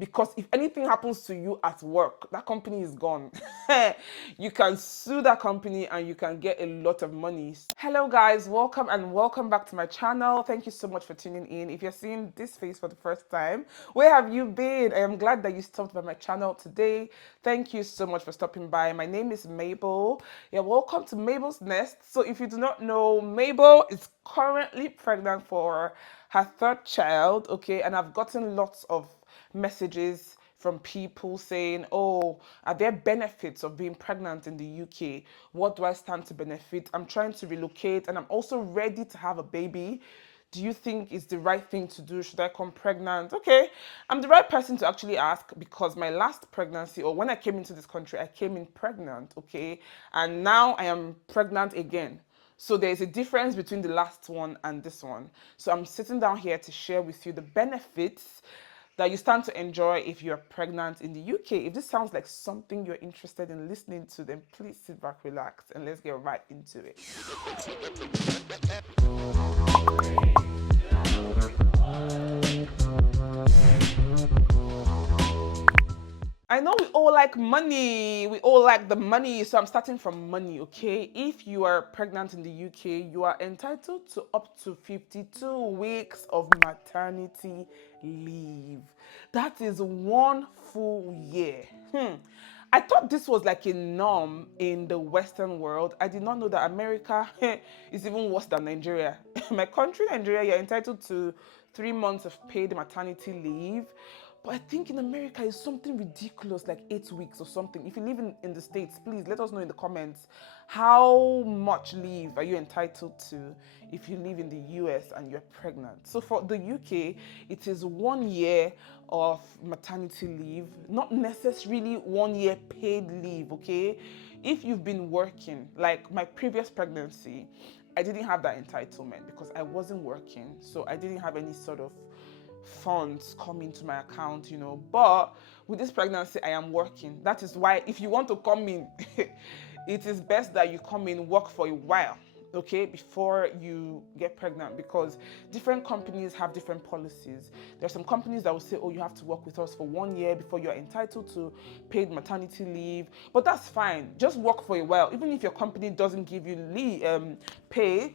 Because if anything happens to you at work, that company is gone. You can sue that company and you can get a lot of money. Hello guys, welcome back to my channel. Thank you so much for tuning in. If you're seeing this face for the first time, where have you been? I am glad that you stopped by my channel today. Thank you so much for stopping by. My name is Mabel. Yeah, welcome to Mabel's Nest. So if you do not know, Mabel is currently pregnant for her third child, okay, and I've gotten lots of messages from people saying, oh, are there benefits of being pregnant in the UK? What do I stand to benefit? I'm trying to relocate and I'm also ready to have a baby. Do you think it's the right thing to do? Should I come pregnant? Okay, I'm the right person to actually ask because my last pregnancy, or when I came into this country, I came in pregnant, okay? And now I am pregnant again. So there's a difference between the last one and this one. So I'm sitting down here to share with you the benefits that you stand to enjoy if you're pregnant in the UK. If this sounds like something you're interested in listening to, then please sit back, relax, and let's get right into it. I know we all like money. We all like the money. So I'm starting from money, okay? If you are pregnant in the UK, you are entitled to up to 52 weeks of maternity leave. That is 1 full year. I thought this was like a norm in the Western world. I did not know that America is even worse than Nigeria. My country, Nigeria, you're entitled to 3 months of paid maternity leave. But I think in America it's something ridiculous, like 8 weeks or something. If you live in the States, please let us know in the comments how much leave are you entitled to if you live in the US and you're pregnant. So for the UK, it is 1 year of maternity leave, not necessarily 1 year paid leave, okay? If you've been working, like my previous pregnancy, I didn't have that entitlement because I wasn't working. So I didn't have any sort of funds come into my account, But with this pregnancy, I am working. That is why if you want to come in, it is best that you come in, work for a while, okay, before you get pregnant, because different companies have different policies. There are some companies that will say, oh, you have to work with us for 1 year before you're entitled to paid maternity leave. But that's fine. Just work for a while. Even if your company doesn't give you pay,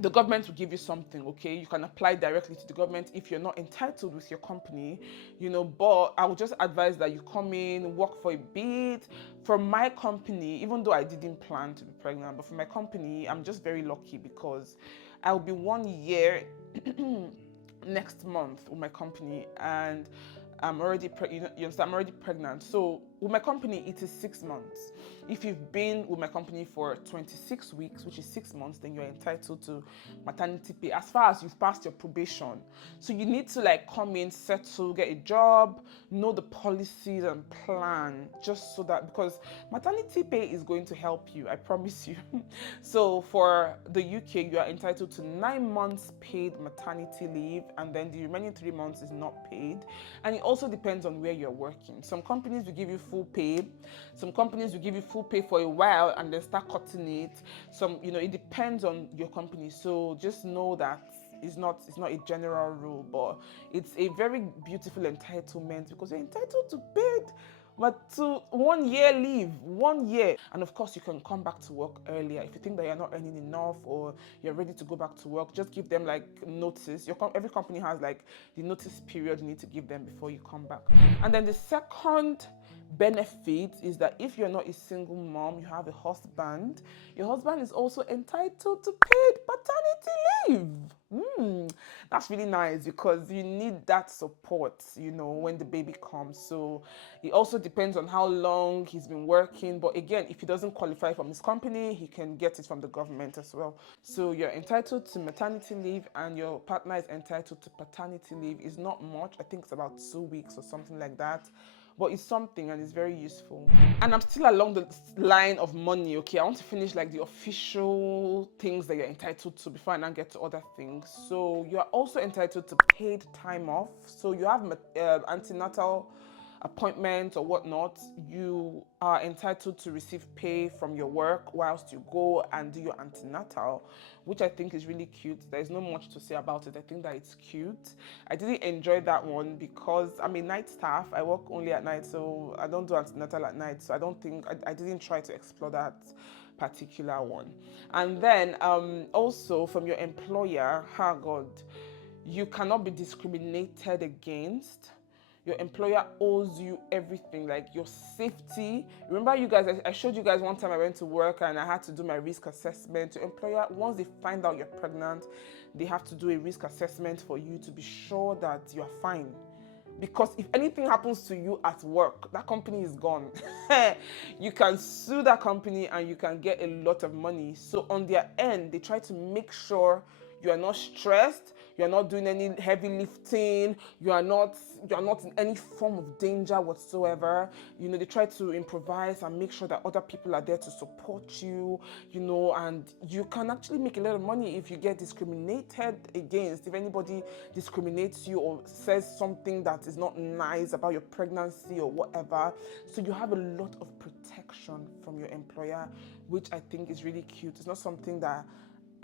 the government will give you something, okay? You can apply directly to the government if you're not entitled with your company, but I would just advise that you come in, work for a bit. For my company, even though I didn't plan to be pregnant, but for my company, I'm just very lucky because I'll be 1 year next month with my company, and I'm already you understand, I'm already pregnant. So with my company, it is 6 months. If you've been with my company for 26 weeks, which is 6 months, then you're entitled to maternity pay as far as you've passed your probation. So you need to like come in, settle, get a job, know the policies and plan, just so that, because maternity pay is going to help you, I promise you. So for the UK, you are entitled to 9 months paid maternity leave, and then the remaining 3 months is not paid. And it also depends on where you're working. Some companies will give you full pay, some companies will give you full pay for a while and then start cutting it. It depends on your company. So just know that it's not a general rule, but it's a very beautiful entitlement because you're entitled to paid but to 1 year leave, 1 year. And of course, you can come back to work earlier. If you think that you're not earning enough or you're ready to go back to work, just give them like notice. Every company has like the notice period you need to give them before you come back. And then the second benefit is that if you're not a single mom, you have a husband, your husband is also entitled to paid paternity leave. That's really nice because you need that support, when the baby comes. So it also depends on how long he's been working. But again, if he doesn't qualify from his company, he can get it from the government as well. So you're entitled to maternity leave and your partner is entitled to paternity leave. It's not much. I think it's about 2 weeks or something like that. But it's something and it's very useful. And I'm still along the line of money, okay? I want to finish like the official things that you're entitled to before I now get to other things. So you're also entitled to paid time off. So you have antenatal appointments or whatnot, you are entitled to receive pay from your work whilst you go and do your antenatal, which I think is really cute. There's no much to say about it. I think that it's cute. I didn't enjoy that one because I'm a night staff. I work only at night, so I don't do antenatal at night. So I don't think, I didn't try to explore that particular one. And then also from your employer, God, you cannot be discriminated against. Your employer owes you everything, like your safety. Remember, you guys, I showed you guys one time I went to work and I had to do my risk assessment. Your employer, once they find out you're pregnant, they have to do a risk assessment for you to be sure that you're fine. Because if anything happens to you at work, that company is gone. You can sue that company and you can get a lot of money. So on their end, they try to make sure you are not stressed, you are not doing any heavy lifting, you are not in any form of danger whatsoever. You know, they try to improvise and make sure that other people are there to support you, you know, and you can actually make a lot of money if you get discriminated against. If anybody discriminates you or says something that is not nice about your pregnancy or whatever. So you have a lot of protection from your employer, which I think is really cute. It's not something that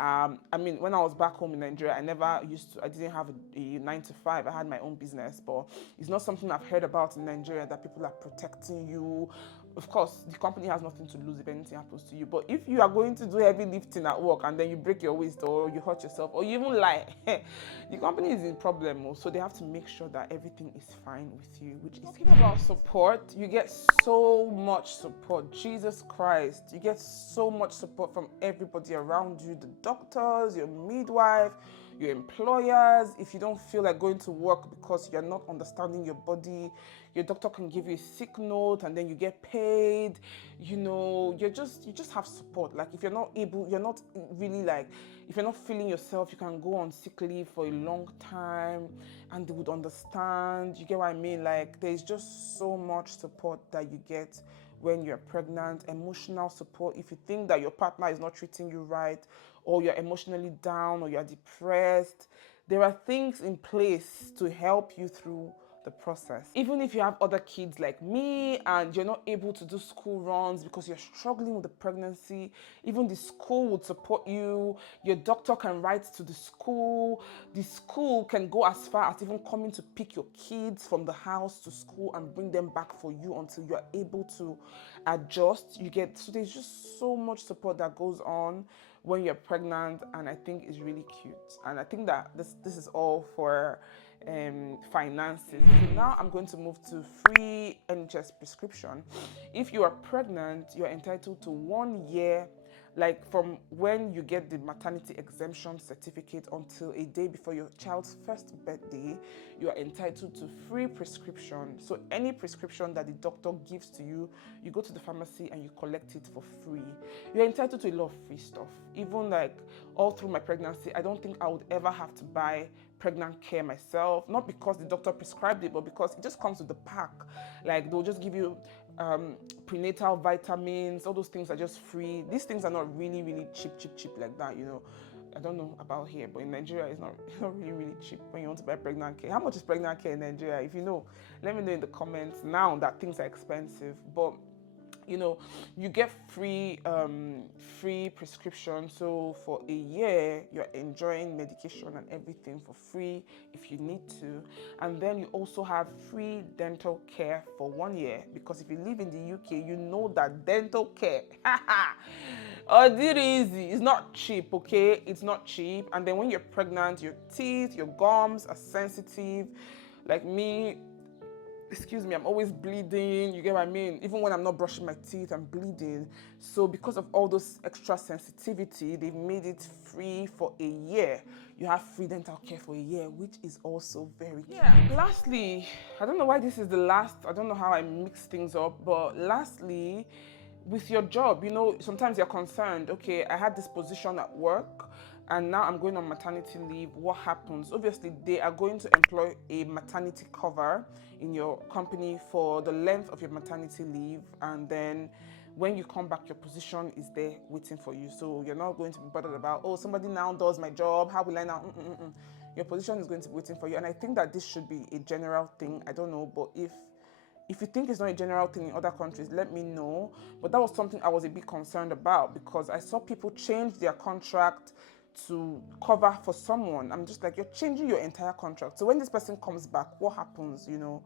I mean, when I was back home in Nigeria, I didn't have a 9 to 5. I had my own business, but it's not something I've heard about in Nigeria, that people are protecting you. Of course, the company has nothing to lose if anything happens to you. But if you are going to do heavy lifting at work and then you break your waist or you hurt yourself or you even lie, the company is in problem. So they have to make sure that everything is fine with you, which is talking about support. You get so much support. Jesus Christ. You get so much support from everybody around you, the doctors, your midwife, your employers. If you don't feel like going to work because you're not understanding your body, your doctor can give you a sick note and then you get paid. You know, you just have support. Like if you're not really like, if you're not feeling yourself, you can go on sick leave for a long time and they would understand. You get what I mean? Like there's just so much support that you get when you're pregnant. Emotional support. If you think that your partner is not treating you right, or you're emotionally down, or you're depressed, there are things in place to help you through the process. Even if you have other kids like me and you're not able to do school runs because you're struggling with the pregnancy, even the school would support you. Your doctor can write to the school. The school can go as far as even coming to pick your kids from the house to school and bring them back for you until you're able to adjust. So there's just so much support that goes on when you're pregnant, and I think it's really cute. And I think that this is all for finances. So now I'm going to move to free NHS prescription. If you are pregnant, you're entitled to 1 year, like from when you get the maternity exemption certificate until a day before your child's first birthday, you are entitled to free prescription. So any prescription that the doctor gives to you, you go to the pharmacy and you collect it for free. You're entitled to a lot of free stuff. Even like all through my pregnancy, I don't think I would ever have to buy pregnant care myself, not because the doctor prescribed it, but because it just comes with the pack. Like they'll just give you prenatal vitamins. All those things are just free. These things are not really cheap like that, you know. I don't know about here, but in Nigeria it's not really cheap when you want to buy pregnant care. How much is pregnant care in Nigeria? If you know, let me know in the comments now that things are expensive. But you know, you get free prescription. So for a year you're enjoying medication and everything for free if you need to. And then you also have free dental care for 1 year, because if you live in the UK, you know that dental care oh, dear easy, it's not cheap. Okay, it's not cheap. And then when you're pregnant, your teeth, your gums are sensitive. Like me, excuse me, I'm always bleeding. You get what I mean? Even when I'm not brushing my teeth, I'm bleeding. So because of all those extra sensitivity, they've made it free for a year. You have free dental care for a year, which is also very cute. Yeah. Lastly, I don't know why this is the last. I don't know how I mix things up, but lastly, with your job, you know, sometimes you're concerned, okay, I had this position at work and now I'm going on maternity leave. What happens? Obviously, they are going to employ a maternity cover in your company for the length of your maternity leave, and then when you come back, your position is there waiting for you. So you're not going to be bothered about, oh, somebody now does my job, how will I now? Your position is going to be waiting for you. And I think that this should be a general thing. I don't know, but if If you think it's not a general thing in other countries, let me know. But that was something I was a bit concerned about because I saw people change their contract to cover for someone. I'm just like, you're changing your entire contract. So when this person comes back, what happens, you know?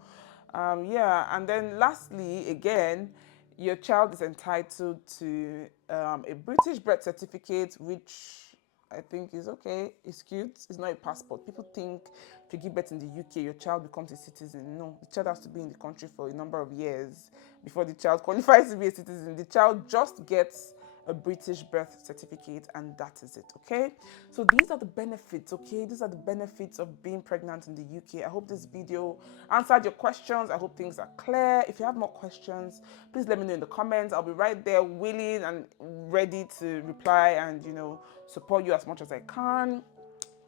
Yeah, and then lastly, again, your child is entitled to a British birth certificate, which I think is okay. It's cute. It's not a passport. People think if you give birth in the UK, your child becomes a citizen. No, the child has to be in the country for a number of years before the child qualifies to be a citizen. The child just gets a British birth certificate, and that is it. Okay, so these are the benefits. Okay, these are the benefits of being pregnant in the UK. I hope this video answered your questions. I hope things are clear. If you have more questions, please let me know in the comments. I'll be right there, willing and ready to reply and, you know, support you as much as I can.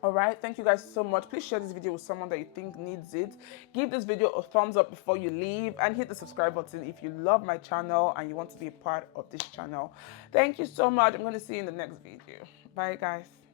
All right, thank you guys so much. Please share this video with someone that you think needs it. Give this video a thumbs up before you leave and hit the subscribe button if you love my channel and you want to be a part of this channel. Thank you so much. I'm going to see you in the next video. Bye, guys.